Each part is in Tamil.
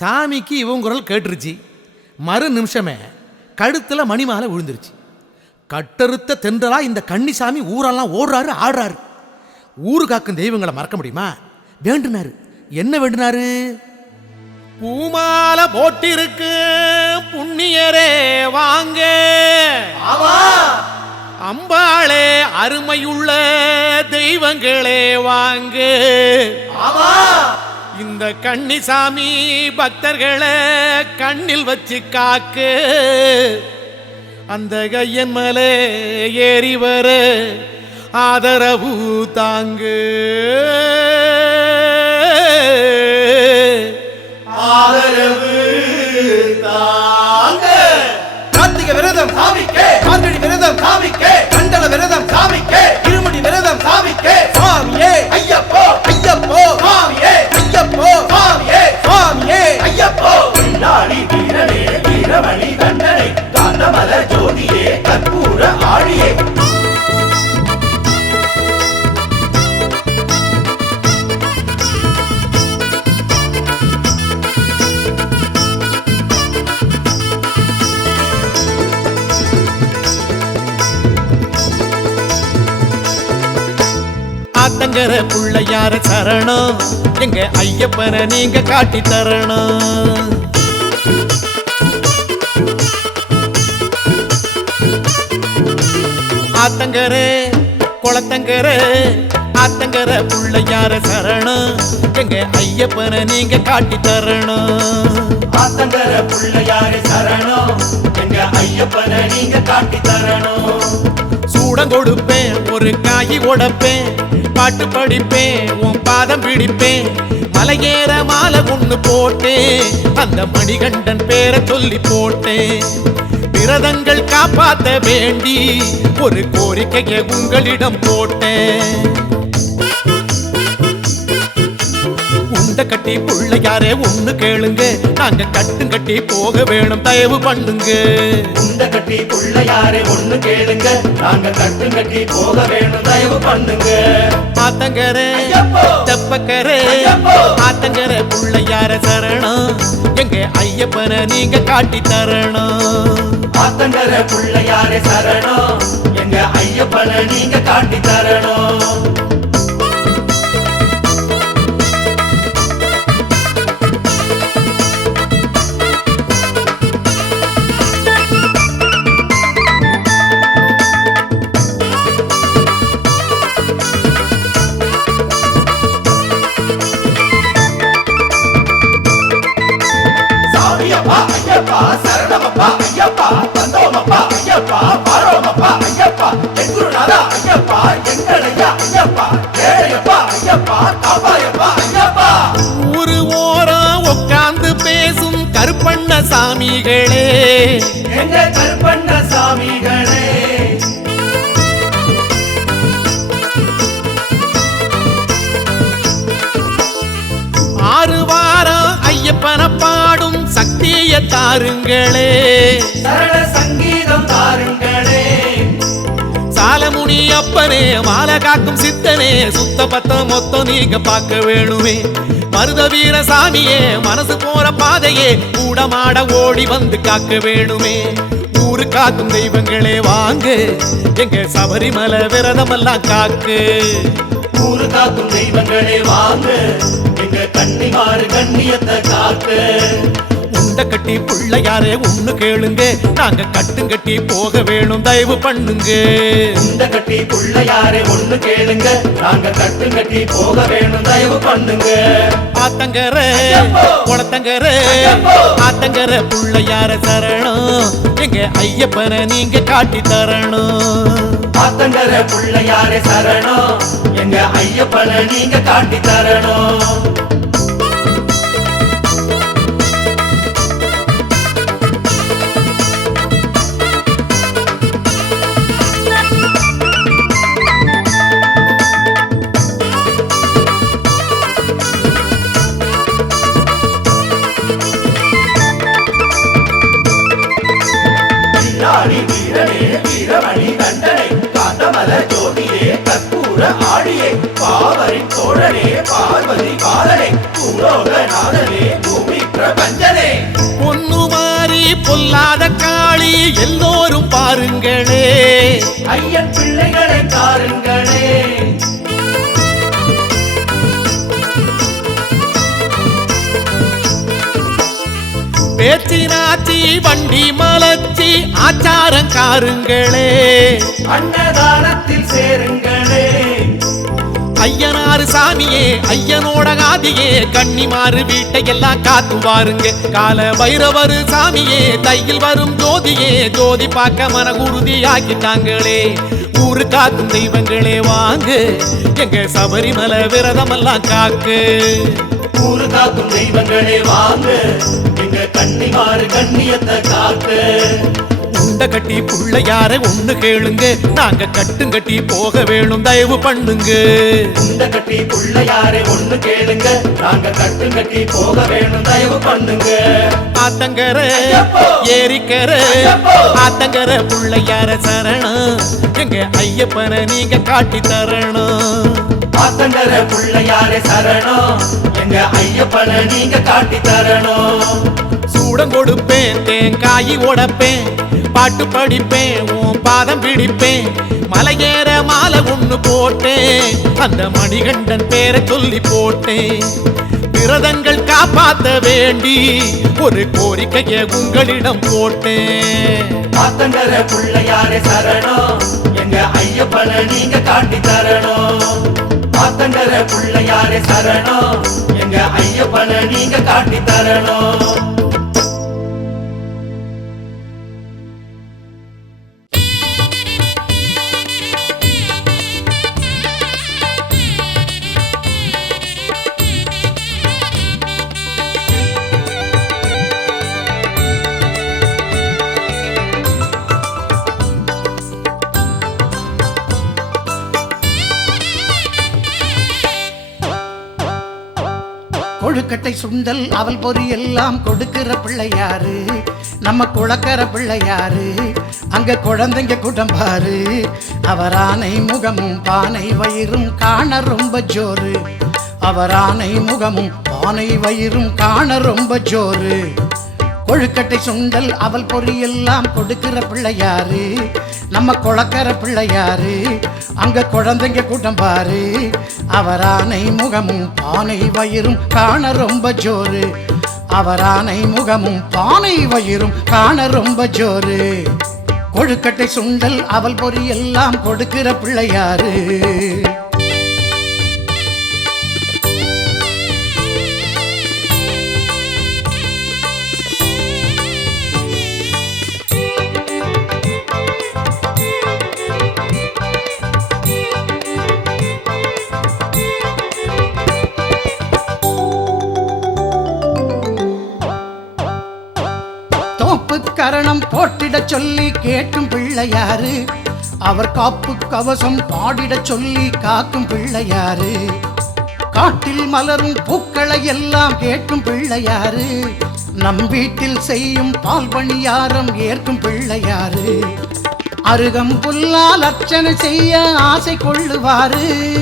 சாமிக்கு இவன் குரல் கேட்டுருச்சு. மறு நிமிஷமே கழுத்துல மணிமாலை விழுந்துருச்சு. கட்டறுத்த தென்றலா இந்த கன்னிசாமி ஊரெல்லாம் ஓடுறாரு ஆடுறாரு. ஊரு காக்கும் தெய்வங்களை மறக்க முடியுமா? வேண்டுனாரு. என்ன வேண்டுனாரு? பூமாலை போட்டிருக்கு புண்ணியரே வாங்க. அம்பாளே அருமையுள்ள தெய்வங்களே வாங்க. இந்த கன்னிசாமி பக்தர்களை கண்ணில் வச்சு காக்கு. அந்த கையன் மலை ஏறி வர ஆதரவு தாங்கு. ஆதரவு தாங்க. கார்த்திகை விரதம் சாமிக்கே. மார்கழி விரதம் சாமிக்கே. கண்டன விரதம் சாமிக்கே. இருமுடி விரதம் சாமிக்கே. சாமியே ஐயப்போ. ஐயப்போ. சாமியே ஐயப்போ புள்ளையார சரணம்? எங்க ஐயப்பனை நீங்க காட்டி தரணும். ஆத்தங்கரே குளத்தங்கரே ஆத்தங்கர புள்ளையார சரணம்? எங்க ஐயப்பனை நீங்க காட்டி தரணும். ஆத்தங்கர புள்ளையாரே சரணம்? எங்க ஐயப்பனை நீங்க காட்டி தரணும். சூடம் கொடுப்பேன் ஒரு காய் உடைப்பேன். பாட்டு படிப்பேன் உன் பாதம் பிடிப்பேன் மலையேற மாலை ஒண்ணு போட்டேன் அந்த மணிகண்டன் பேரை சொல்லி போட்டேன். விரதங்கள் காப்பாத்த வேண்டி ஒரு கோரிக்கையை உங்களிடம் போட்டேன். உண்ட கட்டி புள்ளையாரே ஒண்ணு கேளுங்க. நாங்க கட்டும் கட்டி போக வேணும் தயவு பண்ணுங்க. உண்ட கட்டி புள்ளையாரே ஒண்ணு கேளுங்க. நாங்க கட்டு கட்டி போக வேணும் தயவு பண்ணுங்க. ஆத்தங்கரே! தெப்பக்கரே! ஆத்தங்கர புள்ளையார சரணம். எங்க ஐயப்பனை நீங்க காட்டி தரணும். ஆத்தங்கர புள்ளையாரே சரணம். எங்க ஐயப்பனை நீங்க காட்டி தரணும். ஐயப்பா சரணமப்பா ஐயப்பா வந்தோமப்பா ஐயப்பா பாரோமப்பா ஐயப்பா எங்குருநாதா ஐயப்பா எங்களையா ஐயப்பா ஏழையப்பா ஐயப்பா காப்பாயப்பா ஐயப்பா. ஊரு ஓரம் உட்கார்ந்து பேசும் கருப்பண்ண சாமிகளே எங்க கருப்பண்ண சாமிகளே ஆறு வாரம் ஐயப்பனை சக்திய தாருங்களே. சரண சங்கீதம் தாருங்களே. சாலமுனி அப்பனே மாலை காக்கும் சித்தனே சுத்த பத்த மொத்தம் நீங்க பார்க்க வேணுமே. மருத வீர சாமியே மனசு போற பாதையே கூடமாட ஓடி வந்து காக்க வேணுமே. ஊரு காக்கும் தெய்வங்களே வாங்க. எங்க சபரிமலை விரதமெல்லாம் காக்கு. ஊரு காக்கும் தெய்வங்களே வாங்க. எங்க கன்னிமாறு கண்ணியத்தை காக்கு. உண்ட கட்டி பிள்ளையாரே ஒண்ணு கேளுங்க. நாங்க கட்டும் கட்டி போக வேணும் தயவு பண்ணுங்க. இந்த கட்டி புள்ளையாரே ஒண்ணு கேளுங்க. நாங்க கட்டு கட்டி போக வேணும் தயவு பண்ணுங்க. ஆத்தங்கர! குளத்தங்கர! ஆத்தங்கர புள்ளையார சரணம். எங்க ஐயப்பனை நீங்க காட்டி தரணும். ஆத்தங்கர புள்ளையாரே சரணம். எங்க ஐயப்பனை நீங்க காட்டி தரணும். வீரமணி தண்டனை காந்தமல ஜோதியே கற்பூர ஆடியே பாவரின் தோழனே பார்வதி பாலனே பூலோகநாதனே பூமி பஞ்சனே பொண்ணு மாறி பொல்லாத காளி எல்லோரும் பாருங்களே. ஐயன் பிள்ளைகளை தாருங்களே. பேச்சினாச்சி வண்டி மலச்சி ஆச்சாரம் காருங்களே. அன்னதானத்தில் சேருங்களே. ஐயனாறு சாமியே ஐயனோட காதியே கன்னிமாறு வீட்டை எல்லாம் காத்து வாருங்க. கால பைரவரு சாமியே தையில் வரும் ஜோதியே ஜோதி பார்க்க மன உறுதியாக்கிட்டாங்களே ஊரு காக்கும் தெய்வங்களே வாங்க. எங்க சபரிமலை விரதமெல்லாம் காக்கு. ஊரு காக்கும் தெய்வங்களே வாங்க. எங்க கன்னிமாறு கண்ணியத்தை காத்து உண்ட கட்டி புள்ளையார ஒண்ணு கேளுங்க. நாங்க கட்டும் கட்டி போக வேணும் தயவு பண்ணுங்க. இந்த கட்டி புள்ளையாரே ஒண்ணு கேளுங்க. நாங்க கட்டு கட்டி போக வேணும் தயவு பண்ணுங்க. ஆத்தங்கர! ஏரிக்கர! ஆத்தங்கர புள்ளையார சரணம். எங்க ஐயப்பனை நீங்க காட்டி தரணும். ஆத்தங்கர புள்ளையாரே சரணம். எங்க ஐயப்பனை நீங்க காட்டி தரணும். சூடம் கொடுப்பேன் தேங்காயி உடைப்பேன். பாட்டு படிப்பேன் உன் பாதம் பிடிப்பேன். மலையேற மாலை ஒன்று போட்டேன் அந்த மணிகண்டன் பேரை சொல்லி போட்டேன். விரதங்கள் காப்பாத்த வேண்டி ஒரு கோரிக்கையை உங்களிடம் போட்டேன். ஆத்தங்கர புள்ளையாரே சரணம் எங்க ஐயப்பனை நீங்க காட்டி தரணும். ஆத்தங்கர புள்ளையாரே சரணம் எங்க ஐயப்பனை நீங்க காட்டி தரணும். சுண்டல் அவள் பொறி எல்லாம் கொடுக்கிற பிள்ளையாரு. நம்ம குளக்கிற பிள்ளையாரு. அங்க குழந்தைங்க குடம்பாரு. அவரானை முகமும் பானை வயிறும் காண ரொம்ப ஜோரு. அவரானை முகமும் பானை வயிறும் காண ரொம்ப ஜோரு. கொழுக்கட்டை சுண்டல் அவல் பொறியெல்லாம் கொடுக்கிற பிள்ளையாரு. நம்ம குளக்கர பிள்ளையாரு. அங்க குழந்தைங்க கூட்டம் பாரு. அவரானை முகமும் பானை வயிறும் காண ரொம்ப ஜோரு. அவரானை முகமும் பானை வயிறும் காண ரொம்ப ஜோரு. கொழுக்கட்டை சுண்டல் அவல் பொறியெல்லாம் எல்லாம் கொடுக்கிற பிள்ளையாரு. கரணம் போட்டிடச் சொல்லி கேட்கும் பிள்ளையாரு. அவர் காப்பு கவசம் பாடிடச் சொல்லி காக்கும் பிள்ளையாரு. காட்டில் மலரும் பூக்களை எல்லாம் கேட்கும் பிள்ளையாரு. நம் வீட்டில் செய்யும் பால் பணியாரம் ஏற்கும் பிள்ளையாரு. அருகம் புல்லால் அர்ச்சனை செய்ய ஆசை கொள்ளுவாரு.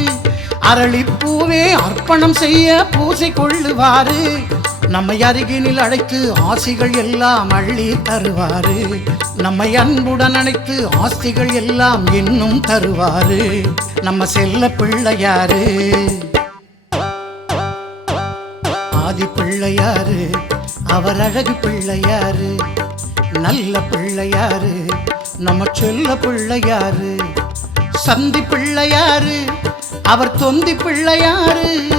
அரளிப்பூவே அர்ப்பணம் செய்ய பூசை கொள்ளுவாரு. நம்மை அருகினில் அழைத்து ஆசிகள் எல்லாம் அள்ளி தருவாரு. நம்மை அன்புடன் அழைத்து ஆஸ்திகள் எல்லாம் இன்னும் தருவாரு. நம்ம செல்ல பிள்ளையாரு. ஆதி பிள்ளையாரு. அவர் அழகு பிள்ளையாரு. நல்ல பிள்ளையாரு. நம்ம செல்ல பிள்ளையாரு. சந்தி பிள்ளையாரு. அவர் தொந்தி பிள்ளையாரு.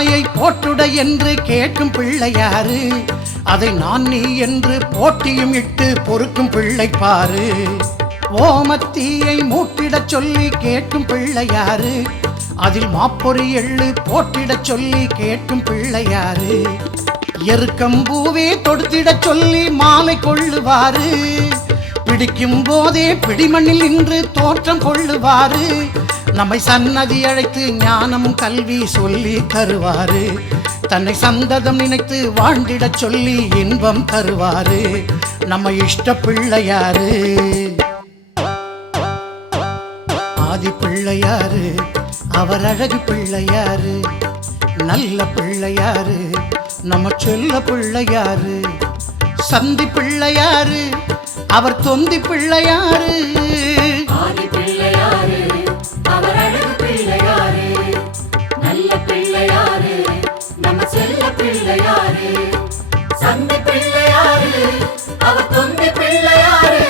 சூறைக்காயை போட்டுட என்று கேட்கும் பிள்ளையாரு. அதை நான் நீ என்று போட்டியும் இட்டு பொறுக்கும் பிள்ளை பாரு. ஓமத்தீயை மூட்டிடச் சொல்லி கேட்கும் பிள்ளை யாரு அதில் மாப்பொறி எள்ளு போட்டிடச் சொல்லி கேட்கும் பிள்ளையாரு. எருக்கம்பூவே தொடுத்திடச் சொல்லி மாலை கொள்ளுவாரு. பிடிக்கும் போதே பிடிமண்ணில் நின்று தோற்றம் கொள்ளுவாரு. நம்மை சன்னதி அழைத்து ஞானம் கல்வி சொல்லி தருவாரு. தன்னை சந்ததம் நினைத்து வாழ்ந்திடச் சொல்லி இன்பம் தருவாரு. நம்ம இஷ்ட பிள்ளையாரு. ஆதி பிள்ளையாரு அவர் அழகு பிள்ளையாரு. நல்ல பிள்ளையாரு நம்ம சொல்ல பிள்ளையாரு. சந்தி பிள்ளையாரு அவர் தொந்தி பிள்ளையாரு. ஆதி பிள்ளையாரு. அவர் அழகு பிள்ளையாரு. நல்ல பிள்ளையாரு. நம்ம செல்ல பிள்ளையாரு. சந்தி பிள்ளையாரு. அவர் தொந்தி பிள்ளையாரு.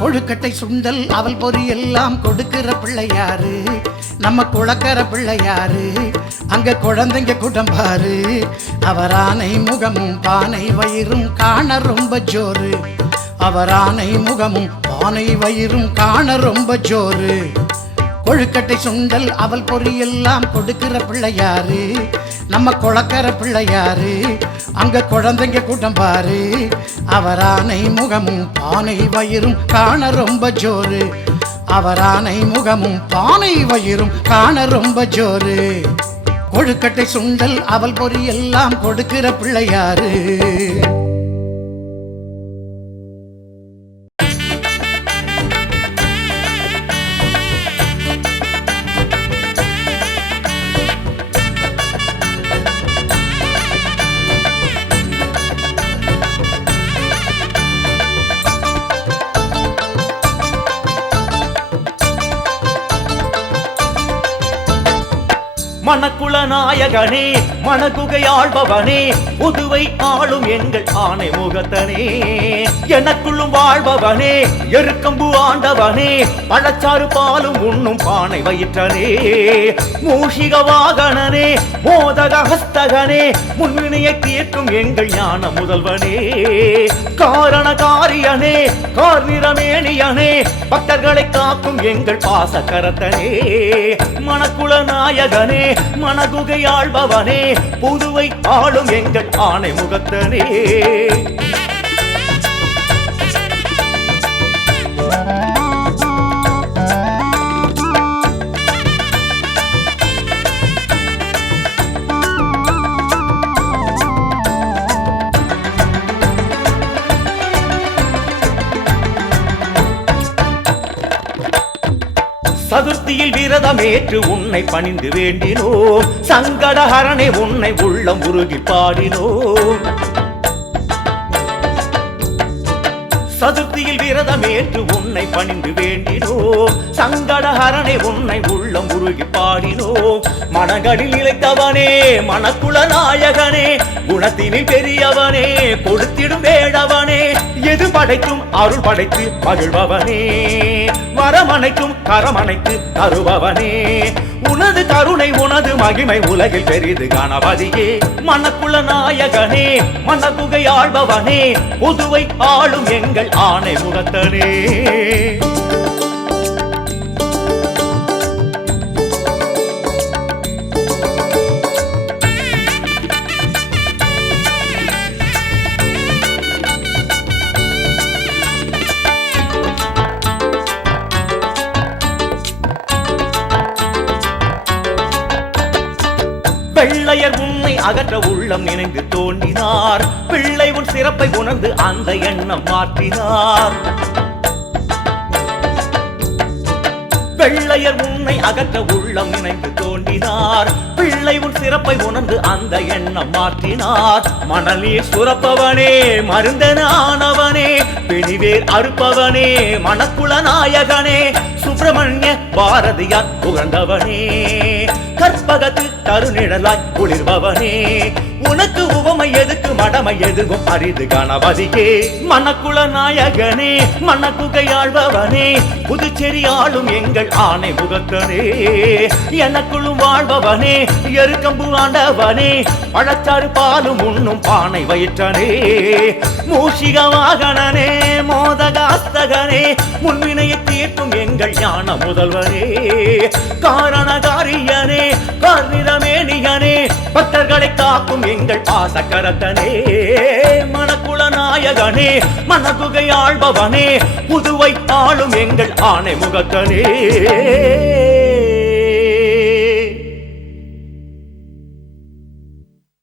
கொழுக்கட்டை சுண்டல் அவள் பொறி எல்லாம் கொடுக்கிற பிள்ளையாரு. நம்ம குளக்கர பிள்ளையாரு. அங்க குழந்தைங்க குடம்பாரு. அவர் ஆனை முகமும் பானை வயிறும் காண ரொம்ப ஜோறு அவர் முகமும் பானை வயிறும் காண ரொம்ப சோறு. கொழுக்கட்டை சுண்டல் அவல் பொறியெல்லாம் கொடுக்கிற பிள்ளையாரு. நம்ம குளக்கர பிள்ளையாரு அங்க குழந்தைங்க கூட்டம் பாரு. அவரானை முகமும் பானை வயிறும் காண ரொம்ப ஜோரு அவரானை முகமும் பானை வயிறும் காண ரொம்ப சோறு. கொழுக்கட்டை சுண்டல் அவல் பொறியெல்லாம் கொடுக்கிற பிள்ளையாரு. மணக்குள நாயகனே மணகுகையாழ்பவனே புதுவை ஆளும் எங்கள் ஆணை முகத்தனே. எனக்குள்ளும் வாழ்பவனே எருக்கம்பு ஆண்டவனே பழச்சாறு பாலும் உண்ணும் பானை வயிற்றனே. மூஷிக வாகனனே மோதக ஹஸ்தகனே முன்வினையை தீர்க்கும் எங்கள் ஞான முதல்வனே. காரண காரியனே கார்நிறமேனியனே பக்தர்களை காக்கும் எங்கள் பாசக்கரத்தனே மணக்குள நாயகனே மணகுகையாழ்பவனே புதுவை ஆளும் எங்கள் ஆணை முகத்தனே சதுர்த்தியில் விரதமேற்று உன்னை பணிந்து வேண்டினோம். சங்கடஹரனை உன்னை உள்ளம் உருகி பாடினோம். சதுர்த்தியில் விரதமேற்று உன்னை பணிந்து வேண்டினோம். சங்கடஹரனை உன்னை உள்ளம் உருகி பாடினோம். மனங்களில் இழைத்தவனே மணக்குள நாயகனே குணத்தினில் பெரியவனே கொடுத்திடும் வேடவனே எது படைக்கும் அருள் படைத்து மகிழ்பவனே. வரமனைக்கும் கரமனைத்து தருபவனே. உனது கருணை உனது மகிமை உலகில் பெரிது கணபதியே மணக்குள நாயகனே மணக்குகை ஆழ்பவனே புதுவை ஆளும் எங்கள் ஆணை முகத்தனே. பிள்ளையர் உன்னை அகற்ற உள்ளம் நினைந்து தோன்றினார். பிள்ளை உன் சிறப்பை உணர்ந்து அந்த எண்ணம் மாற்றினார். வெள்ளையர் உன்னை அகற்ற உள்ளம் நினைந்து தோன்றினார். பிள்ளை உன் சிறப்பை உணர்ந்து அந்த எண்ணம் மாற்றினார். மணலீர் சுரப்பவனே மருந்தனானவனே பிணிவேர் அறுப்பவனே மணக்குள நாயகனே சுப்பிரமணிய பாரதியார் புகழ்ந்தவனே. கற்பகத்து தருநிழலாய் குளிர்பவனே. உனக்கு உவமை எதுக்கு மடமை எதுவும் அரிது கணபதியே. மணக்குள நாயகனே மணக்குகை ஆழ்பவனே. புதுச்சேரி ஆளும் எங்கள் ஆணை முகத்தனே. எனக்குள்ளும் வாழ்பவனே எருக்கம்பு ஆண்டவனே. பழச்சாறு பாலும் உண்ணும் பானை வயிற்றனே. மூஷிக வாகனனே மோதகாஸ்தகனே. முன்வினையை தீர்க்கும் எங்கள் ஞான முதல்வரே காரண காரியனே கார்நிறமேனியனே பக்தர்களை காக்கும் எங்கள் பாசக்கரத்தனே மணக்குள நாயகனே மணகுகை ஆள்பவனே புதுவை ஆளும் எங்கள் ஆணை முகத்தனே